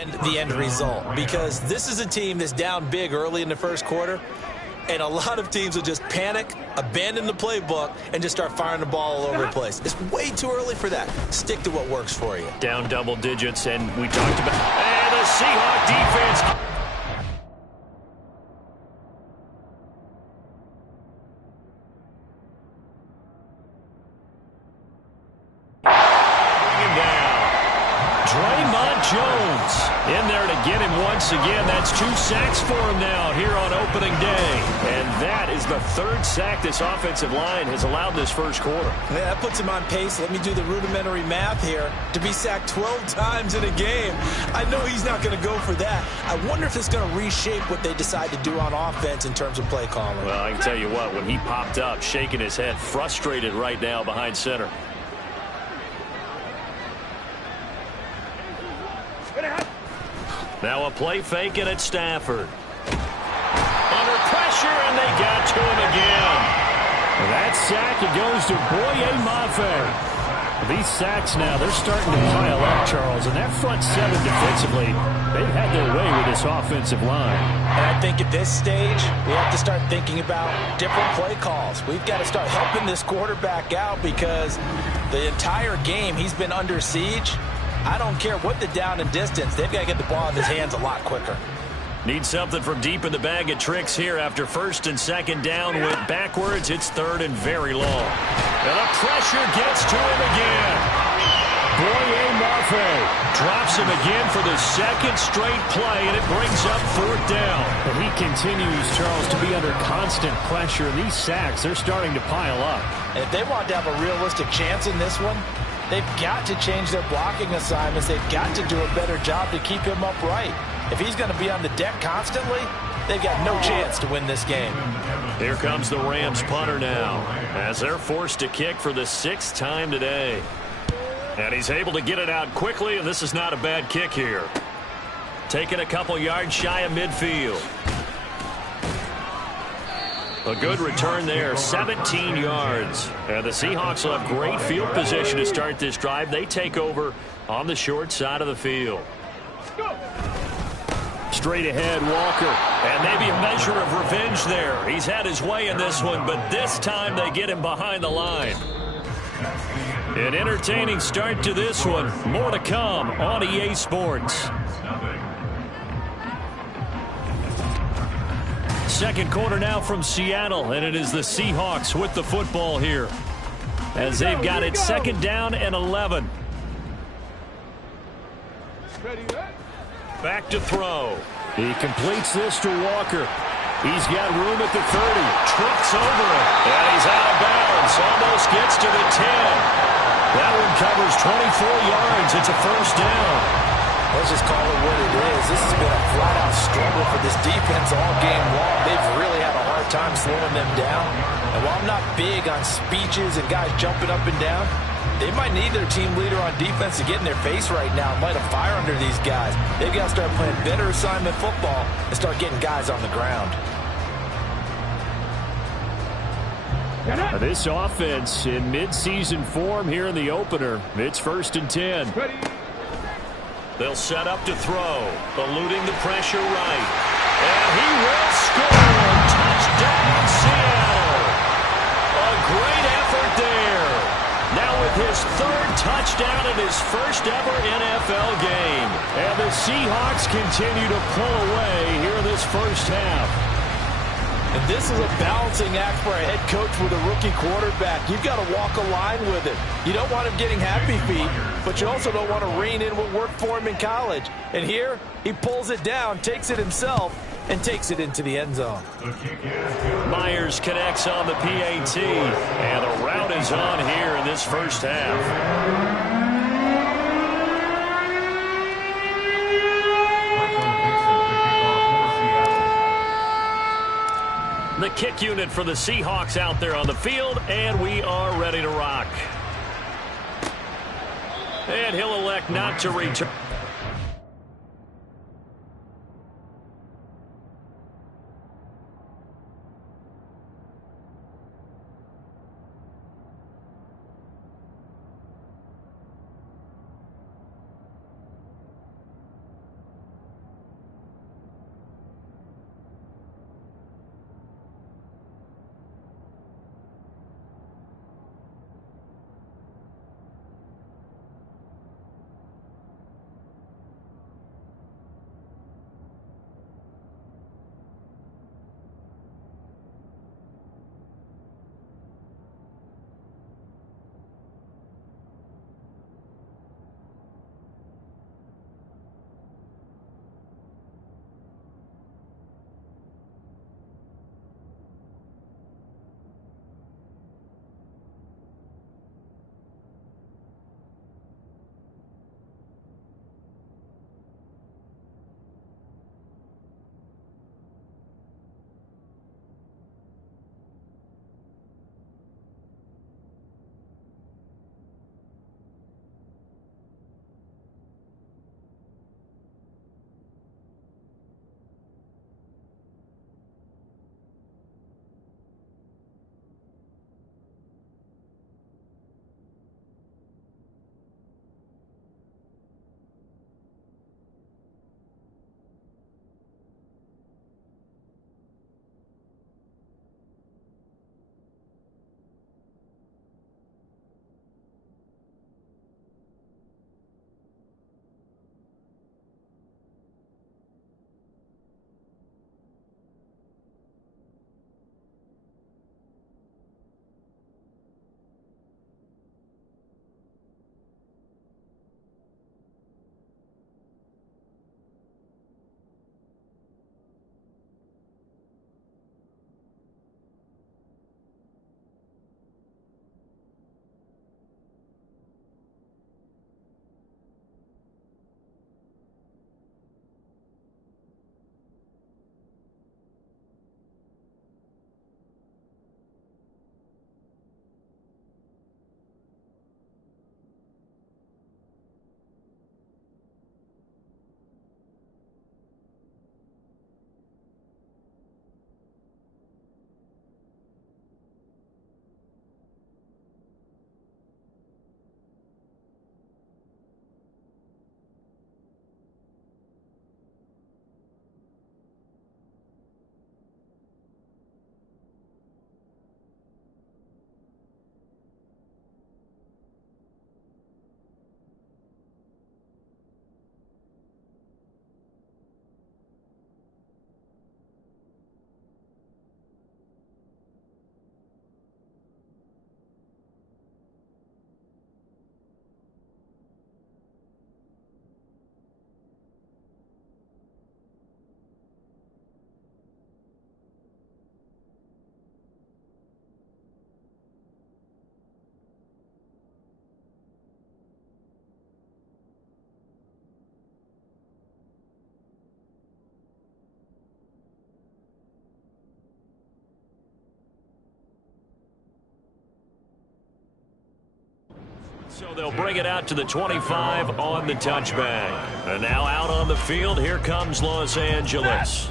and the end result, because this is a team that's down big early in the first quarter, and a lot of teams will just panic, abandon the playbook, and just start firing the ball all over the place. It's way too early for that. Stick to what works for you. Down double digits, and we talked about... And the Seahawks defense... Jones in there to get him once again. That's 2 sacks for him now here on opening day. And that is the 3rd sack this offensive line has allowed this first quarter. Yeah, that puts him on pace. Let me do the rudimentary math here. To be sacked 12 times in a game, I know he's not going to go for that. I wonder if it's going to reshape what they decide to do on offense in terms of play calling. Well, I can tell you what, when he popped up, shaking his head, frustrated right now behind center. Now a play fake and it's Stafford. Under pressure, and they got to him again. That sack, it goes to Boye Mafe. These sacks now, they're starting to pile up, Charles. And that front 7 defensively, they've had their way with this offensive line. And I think at this stage, we have to start thinking about different play calls. We've got to start helping this quarterback out because the entire game he's been under siege. I don't care what the down and distance. They've got to get the ball in his hands a lot quicker. Need something from deep in the bag of tricks here after 1st and 2nd down. Went backwards. It's 3rd and very long. And the pressure gets to him again. Boye Mafe drops him again for the 2nd straight play, and it brings up 4th down. But he continues, Charles, to be under constant pressure. And these sacks, they're starting to pile up. And if they want to have a realistic chance in this one, they've got to change their blocking assignments. They've got to do a better job to keep him upright. If he's going to be on the deck constantly, they've got no chance to win this game. Here comes the Rams punter now, as they're forced to kick for the 6th time today. And he's able to get it out quickly, and this is not a bad kick here. Taking a couple yards shy of midfield. A good return there, 17 yards. And the Seahawks will have great field position to start this drive. They take over on the short side of the field. Straight ahead, Walker. And maybe a measure of revenge there. He's had his way in this one, but this time they get him behind the line. An entertaining start to this one. More to come on EA Sports. Second quarter now from Seattle, and it is the Seahawks with the football here as they've got it 2nd down and 11. Back to throw. He completes this to Walker. He's got room at the 30. Trips over it. And he's out of bounds. Almost gets to the 10. That one covers 24 yards. It's a 1st down. Let's just call it what it is. This has been a flat-out struggle for this defense all game long. They've really had a hard time slowing them down. And while I'm not big on speeches and guys jumping up and down, they might need their team leader on defense to get in their face right now and light a fire under these guys. They've got to start playing better assignment football and start getting guys on the ground. This offense in mid-season form here in the opener. It's 1st and 10. They'll set up to throw, eluding the pressure right. And he will score. Touchdown, Seattle. A great effort there. Now with his 3rd touchdown in his 1st ever NFL game. And the Seahawks continue to pull away here in this 1st half. And this is a balancing act for a head coach with a rookie quarterback. You've got to walk a line with it. You don't want him getting happy feet, but you also don't want to rein in what worked for him in college. And here, he pulls it down, takes it himself, and takes it into the end zone. Myers connects on the PAT, and the route is on here in this 1st half. The kick unit for the Seahawks out there on the field, and we are ready to rock. And he'll elect not to return. So they'll bring it out to the 25 on the touchback. And now out on the field, here comes Los Angeles.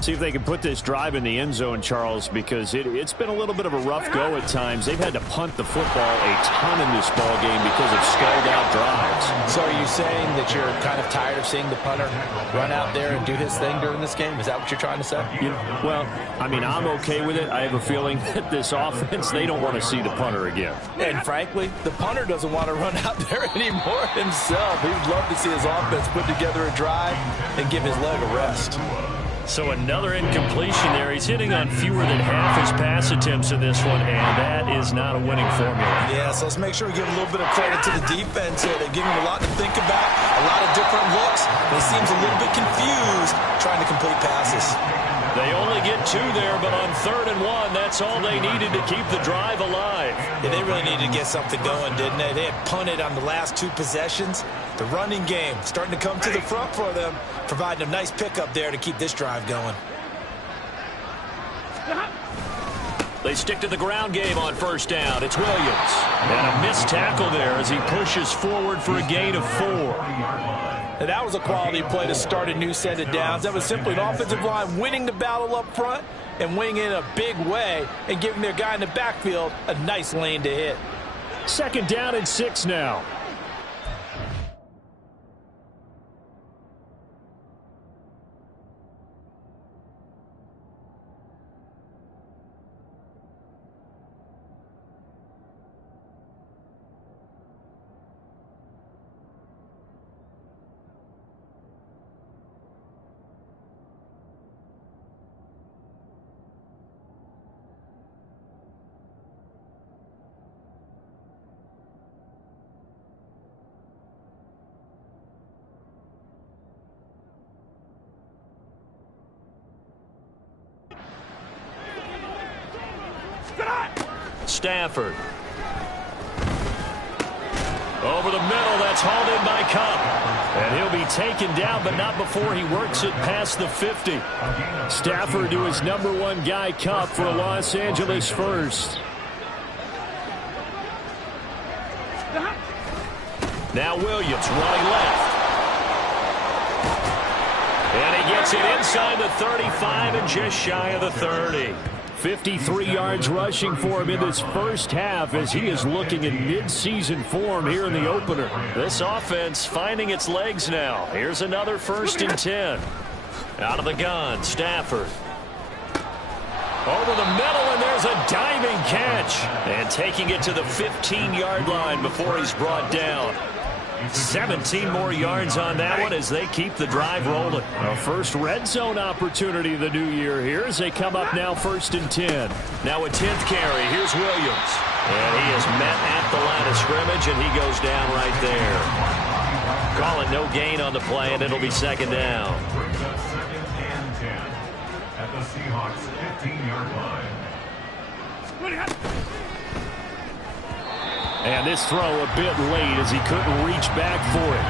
See if they can put this drive in the end zone, Charles, because it's been a little bit of a rough go at times. They've had to punt the football a ton in this ball game because of stalled-out drives. So are you saying that you're kind of tired of seeing the punter run out there and do his thing during this game? Is that what you're trying to say? Well, I mean, I'm okay with it. I have a feeling that this offense, they don't want to see the punter again. And frankly, the punter doesn't want to run out there anymore himself. He'd love to see his offense put together a drive and give his leg a rest. So another incompletion there. He's hitting on fewer than half his pass attempts in this one, and that is not a winning formula. Yeah, so let's make sure we give a little bit of credit to the defense here. They give him a lot to think about, a lot of different looks. He seems a little bit confused trying to complete passes. They only get 2 there, but on 3rd and 1, that's all they needed to keep the drive alive. Yeah, they really needed to get something going, didn't they? They had punted on the last 2 possessions. The running game starting to come to the front for them, providing a nice pickup there to keep this drive going. They stick to the ground game on 1st down. It's Williams. And a missed tackle there as he pushes forward for a gain of 4. And that was a quality play to start a new set of downs. That was simply an offensive line winning the battle up front and winning in a big way and giving their guy in the backfield a nice lane to hit. 2nd down and 6 now. Stafford. Over the middle, that's hauled in by Cup. And he'll be taken down, but not before he works it past the 50. Stafford to his #1 guy, Cup, for a Los Angeles first. Now Williams running left. And he gets it inside the 35 and just shy of the 30. 53 yards rushing for him in this first half as he is looking in mid-season form here in the opener. This offense finding its legs now. Here's another 1st and 10. Out of the gun, Stafford. Over the middle, and there's a diving catch. And taking it to the 15-yard line before he's brought down. 17 more yards on that one as they keep the drive rolling. A first red zone opportunity of the new year here as they come up now 1st and 10. Now a 10th carry. Here's Williams. And he is met at the line of scrimmage, and he goes down right there. Call it no gain on the play, and it'll be 2nd down. At the Seahawks 15-yard line. And this throw a bit late as he couldn't reach back for it.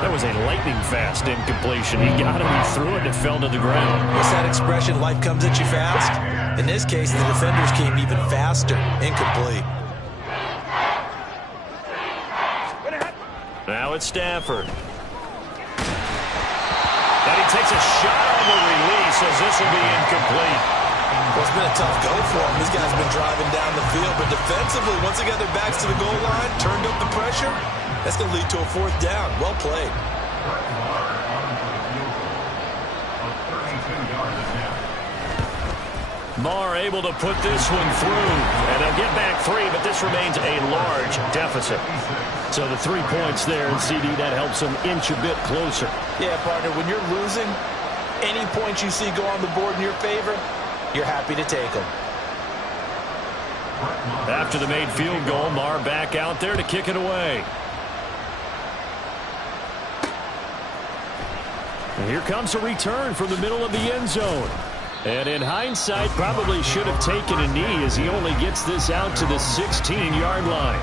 That was a lightning-fast incompletion. He got him, he threw it, and it fell to the ground. What's that expression, life comes at you fast? In this case, the defenders came even faster. Incomplete. Now it's Stafford. And he takes a shot on the release as this will be incomplete. Well, it's been a tough go for him. These guys have been driving down the field, but defensively, once they got their backs to the goal line, turned up the pressure, that's going to lead to a 4th down. Well played. Marr able to put this one through, and they'll get back 3, but this remains a large deficit. So the 3 points there, and CD, that helps them inch a bit closer. Yeah, partner, when you're losing, any points you see go on the board in your favor, you're happy to take them. After the made field goal, Marr back out there to kick it away. And here comes a return from the middle of the end zone. And in hindsight, probably should have taken a knee as he only gets this out to the 16-yard line.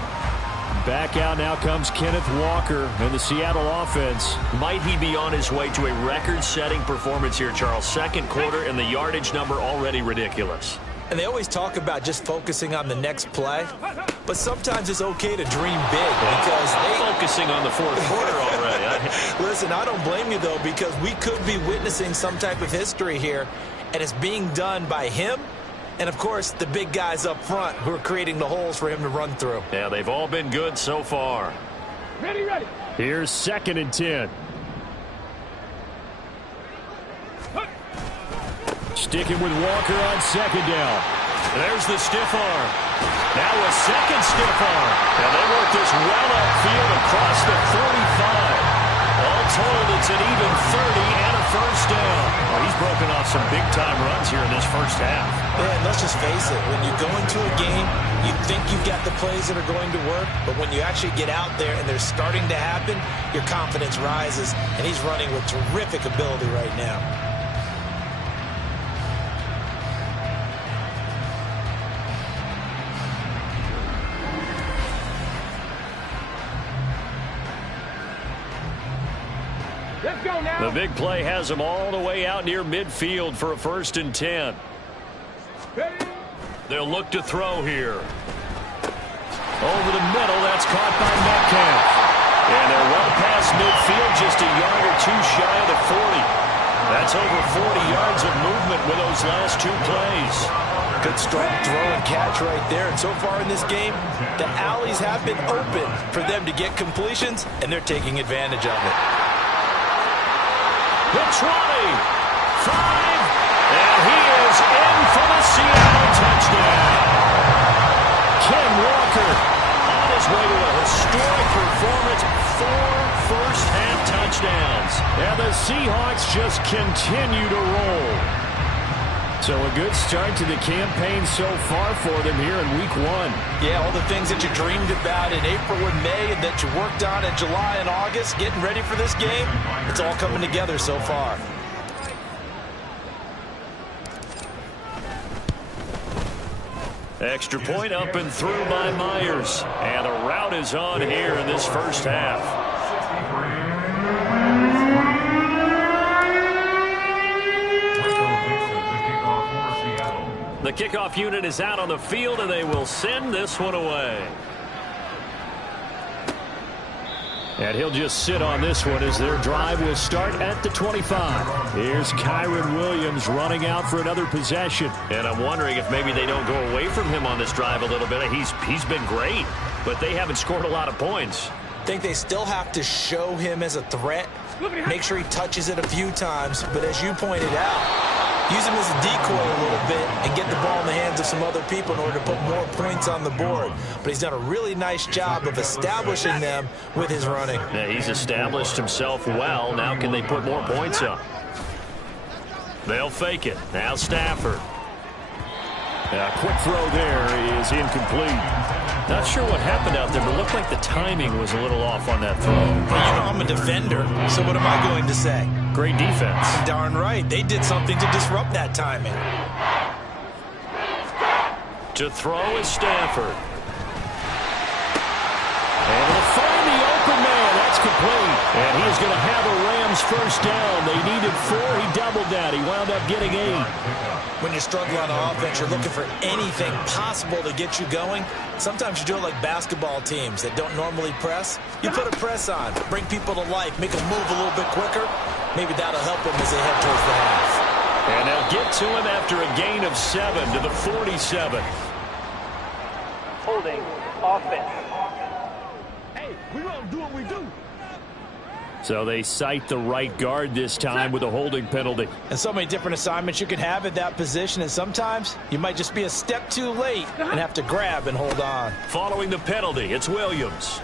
Back out now comes Kenneth Walker and the Seattle offense. Might he be on his way to a record-setting performance here, Charles? 2nd quarter and the yardage number already ridiculous. And they always talk about just focusing on the next play. But sometimes it's okay to dream big because they're focusing on the fourth quarter already. Listen, I don't blame you, though, because we could be witnessing some type of history here, and it's being done by him and, of course, the big guys up front who are creating the holes for him to run through. Yeah, they've all been good so far. Ready. Here's 2nd and 10. Sticking with Walker on 2nd down. There's the stiff arm. Now a second stiff arm. And they work this well upfield across the 45. All told, it's an even 30 and a first down. Well, he's broken off some big-time runs here in this first half. Man, let's just face it. When you go into a game, you think you've got the plays that are going to work, but when you actually get out there and they're starting to happen, your confidence rises, and he's running with terrific ability right now. The big play has him all the way out near midfield for a 1st and 10. They'll look to throw here. Over the middle, that's caught by Metcalf. And they're well past midfield, just a yard or two shy of the 40. That's over 40 yards of movement with those last 2 plays. Good strong throw and catch right there. And so far in this game, the alleys have been open for them to get completions, and they're taking advantage of it. The 20, 5, and he is in for the Seattle touchdown. Ken Walker on his way to a historic performance, 4 first-half touchdowns. And the Seahawks just continue to roll. So a good start to the campaign so far for them here in Week 1. Yeah, all the things that you dreamed about in April and May and that you worked on in July and August, getting ready for this game, it's all coming together so far. Extra point up and through by Myers. And a route is on here in this first half. The kickoff unit is out on the field, and they will send this one away. And he'll just sit on this one as their drive will start at the 25. Here's Kyron Williams running out for another possession. And I'm wondering if maybe they don't go away from him on this drive a little bit. He's been great, but they haven't scored a lot of points. I think they still have to show him as a threat, make sure he touches it a few times, but as you pointed out, use him as a decoy a little bit and get the ball in the hands of some other people in order to put more points on the board. But he's done a really nice job of establishing them with his running. Yeah, he's established himself well. Now can they put more points up? They'll fake it. Now Stafford. A quick throw there is incomplete. Not sure what happened out there, but it looked like the timing was a little off on that throw. Well, you know I'm a defender, so what am I going to say? Great defense. Darn right. They did something to disrupt that timing. To throw is Stafford. And he'll find the open man. That's complete. And he is going to have a Rams first down. They needed 4. He doubled that. He wound up getting 8. When you struggle on offense, you're looking for anything possible to get you going. Sometimes you do it like basketball teams that don't normally press. You put a press on, bring people to life, make them move a little bit quicker. Maybe that'll help them as they head towards the half. And they'll get to him after a gain of 7 to the 47. Holding offense. Hey, we don't do what we do. So they cite the right guard this time with a holding penalty. And so many different assignments you can have at that position, and sometimes you might just be a step too late and have to grab and hold on. Following the penalty, it's Williams.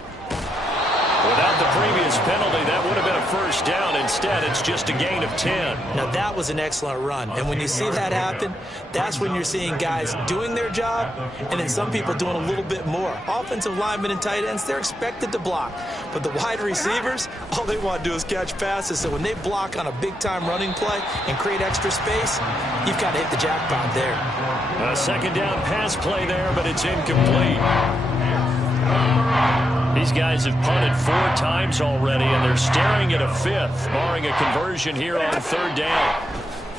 Without the previous penalty, that would have been a first down. Instead, it's just a gain of 10. Now, that was an excellent run. And when you see that happen, that's when you're seeing guys doing their job and then some people doing a little bit more. Offensive linemen and tight ends, they're expected to block. But the wide receivers, all they want to do is catch passes. So when they block on a big-time running play and create extra space, you've got to hit the jackpot there. A second down pass play there, but it's incomplete. These guys have punted 4 times already, and they're staring at a 5th, barring a conversion here on 3rd down.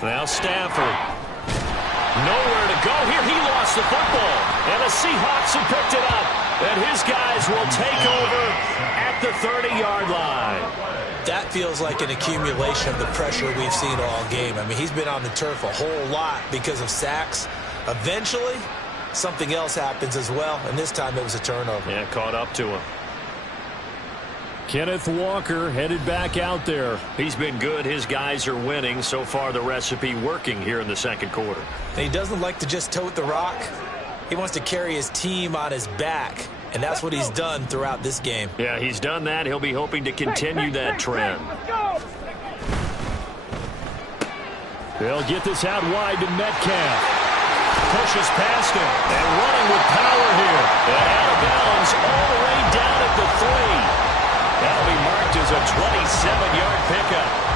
Now Stafford. Nowhere to go here. He lost the football. And the Seahawks have picked it up. And his guys will take over at the 30-yard line. That feels like an accumulation of the pressure we've seen all game. I mean, he's been on the turf a whole lot because of sacks. Eventually, something else happens as well, and this time it was a turnover. Yeah, caught up to him. Kenneth Walker headed back out there. He's been good. His guys are winning. So far, the recipe working here in the second quarter. And he doesn't like to just tote the rock. He wants to carry his team on his back, and that's what he's done throughout this game. Yeah, he's done that. He'll be hoping to continue that trend. They'll get this out wide to Metcalf. Pushes past him and running with power here. And out of bounds all the way down at the 3. That'll be marked as a 27-yard pickup.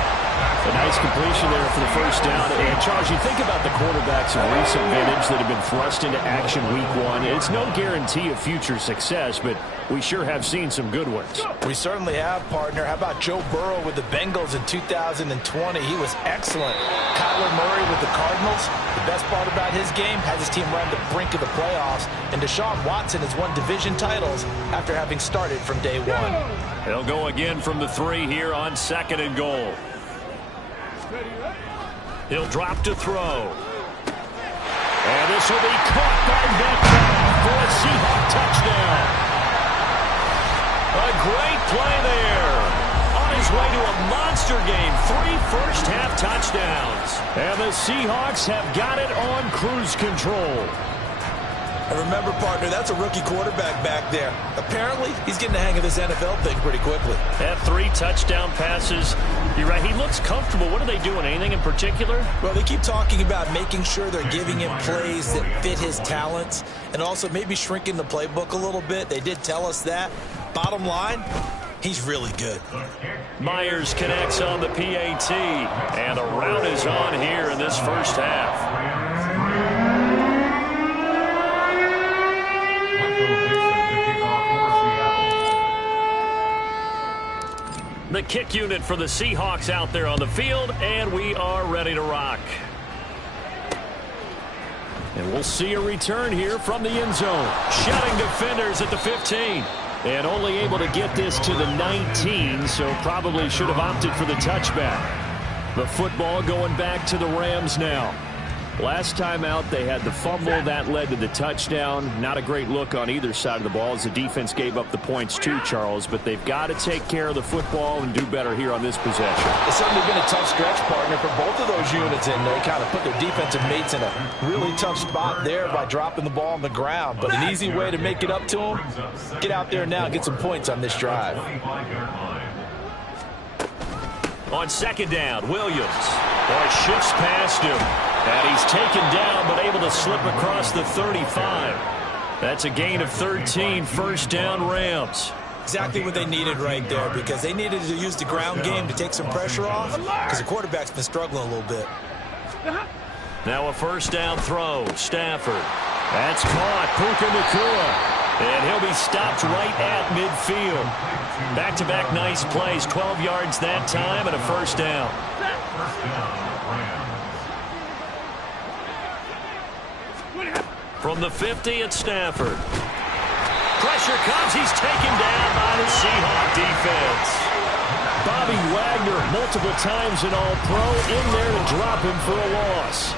A nice completion there for the first down. And, Charles, you think about the quarterbacks of recent vintage that have been thrust into action week 1. It's no guarantee of future success, but we sure have seen some good ones. We certainly have, partner. How about Joe Burrow with the Bengals in 2020? He was excellent. Kyler Murray with the Cardinals. The best part about his game has his team right on the brink of the playoffs. And Deshaun Watson has won division titles after having started from day 1. They'll go again from the 3 here on 2nd and goal. He'll drop to throw. And this will be caught by Metcalf for a Seahawks touchdown. A great play there. On his way to a monster game. 3 first-half touchdowns. And the Seahawks have got it on cruise control. And remember, partner, that's a rookie quarterback back there. Apparently, he's getting the hang of this NFL thing pretty quickly. Have 3 touchdown passes. You're right, he looks comfortable. What are they doing? Anything in particular? Well, they keep talking about making sure they're giving him plays that fit his talents and also maybe shrinking the playbook a little bit. They did tell us that. Bottom line, he's really good. Myers connects on the PAT, and the route is on here in this first half. The kick unit for the Seahawks out there on the field, and we are ready to rock. And we'll see a return here from the end zone. Shutting defenders at the 15. And only able to get this to the 19, so probably should have opted for the touchback. The football going back to the Rams now. Last time out, they had the fumble. That led to the touchdown. Not a great look on either side of the ball as the defense gave up the points too, Charles. But they've got to take care of the football and do better here on this possession. It's certainly been a tough stretch, partner, for both of those units, and they kind of put their defensive mates in a really tough spot there by dropping the ball on the ground. But an easy way to make it up to them, get out there now and get some points on this drive. On 2nd down, Williams. Boy, shifts past him. And he's taken down, but able to slip across the 35. That's a gain of 13, first down Rams. Exactly what they needed right there, because they needed to use the ground game to take some pressure off, because the quarterback's been struggling a little bit. Now a first down throw, Stafford. That's caught, Puka Nacua. And he'll be stopped right at midfield. Back-to-back nice plays, 12 yards that time and a first down. From the 50, it's Stafford. Pressure comes. He's taken down by the Seahawks defense. Bobby Wagner, multiple times an All-Pro, in there to drop him for a loss.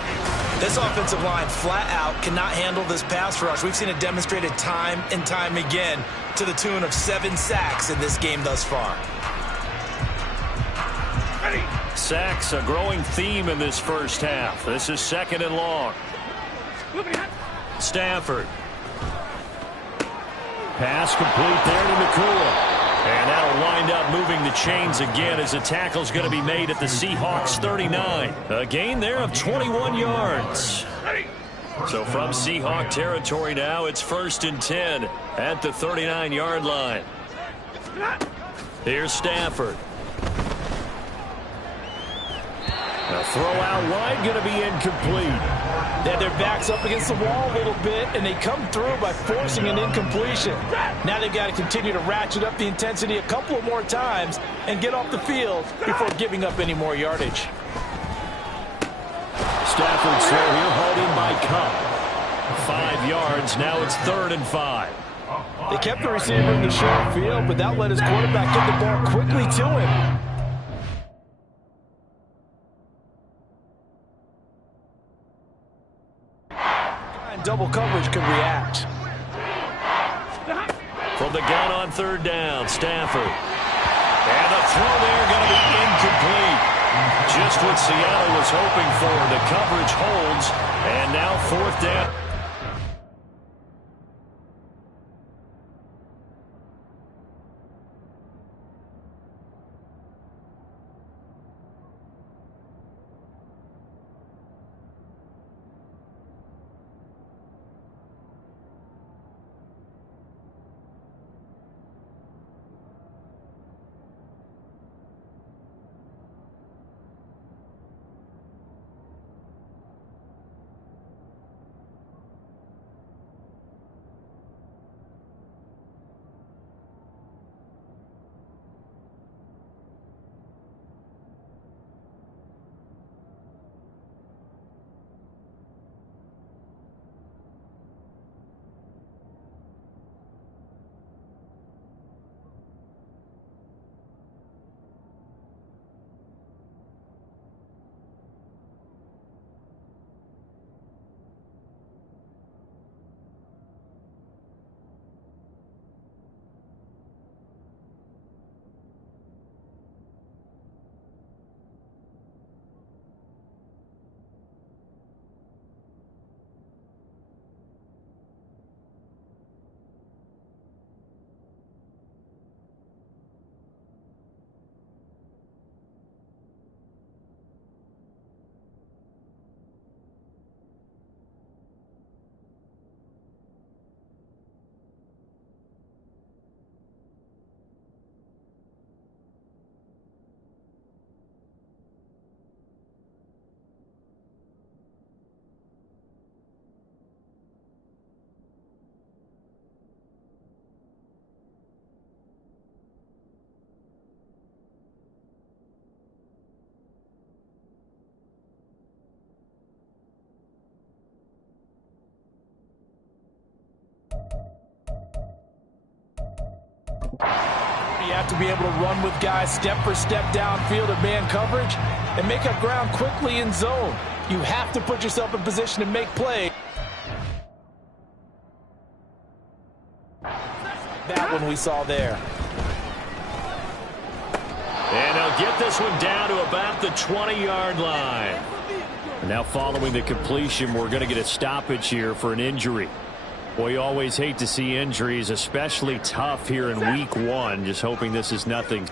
This offensive line flat out cannot handle this pass rush. We've seen it demonstrated time and time again to the tune of 7 sacks in this game thus far. Sacks, a growing theme in this first half. This is 2nd and long. Stafford. Pass complete there to Nacua. And that'll wind up moving the chains again as the tackle's going to be made at the Seahawks 39. A gain there of 21 yards. So from Seahawk territory now, it's 1st and 10 at the 39-yard line. Here's Stafford. A throw out wide, going to be incomplete. They had their backs up against the wall a little bit, and they come through by forcing an incompletion. Now they've got to continue to ratchet up the intensity a couple of more times and get off the field before giving up any more yardage. Stafford's throw here hauled in by Cup. 5 yards. Now it's 3rd and 5. They kept the receiver in the short field, but that let his quarterback get the ball quickly to him. And double coverage could react. From the gun on 3rd down, Stafford. And the throw there going to be incomplete. Just what Seattle was hoping for. The coverage holds, and now 4th down. You have to be able to run with guys step for step downfield in man coverage and make up ground quickly in zone. You have to put yourself in position to make plays. That one we saw there. And they'll get this one down to about the 20-yard line. Now following the completion, we're going to get a stoppage here for an injury. Well, you always hate to see injuries, especially tough here in week 1. Just hoping this is nothing